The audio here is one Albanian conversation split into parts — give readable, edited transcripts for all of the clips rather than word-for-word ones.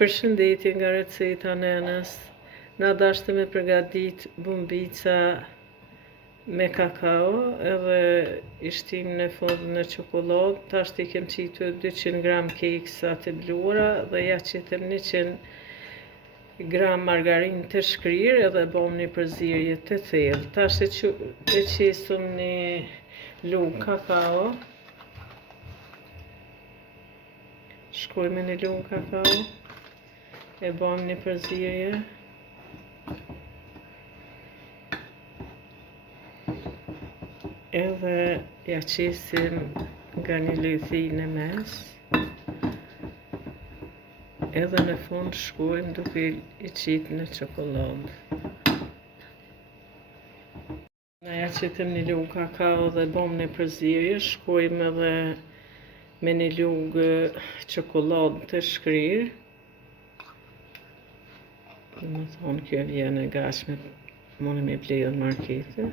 Përshëndetje nga receta nenës. Na dashte me përgatit bumbica me kakao edhe i shtim në fund në çokoladë. Tash i kem qitu 200 gram keksa të bluara dhe ja qitem 100 gram margarin të shkrirë edhe bom një përzierje të thellë. Tash e qesum një lugë kakao. Shkoj me një lugë kakao. E bom një përzierje. Edhe ja qesim nga një lythi në mes. Edhe në fund shkojmë duke i qitë në çokoladë. Na ja qitëm një lugë kakao dhe bom një përzierje. Shkojmë edhe me një lugë çokoladë të shkrirë. Më thonë kjo vjen e gatshme, mune me blejë në markete.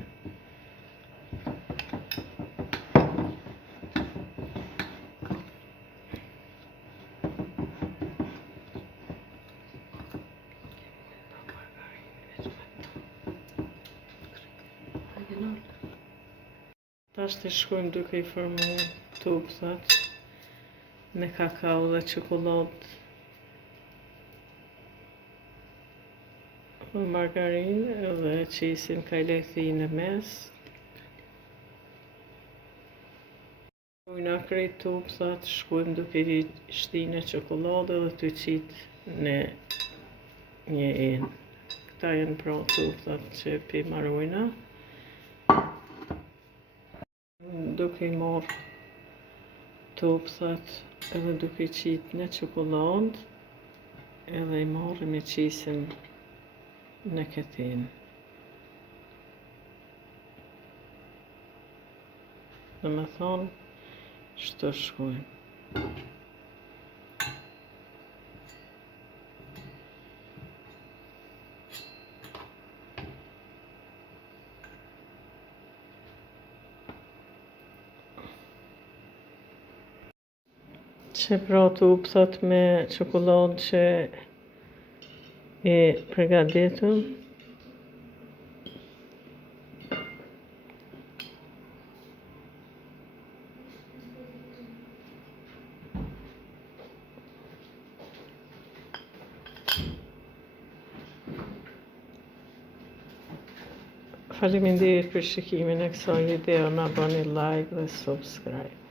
Tash të shkojmë duke i formuar topsat me kakao dhe çokoladë. Margarinë edhe qesim ka lethi në mes. Shkojna krejt topsat, shkojmë duke i shti në çokoladë dhe të qitë në një enë. Këta janë pra topsat që pi marojna. Duke i marrë topsat edhe duke i qitë në çokoladë edhe i marrim e qisim në këtin. Dhe me thonë, shto shkojmë. Që pra topsat me çokoladë që e përgatitëm. Faleminderit për shikimin e kësaj video, na bani like dhe subscribe.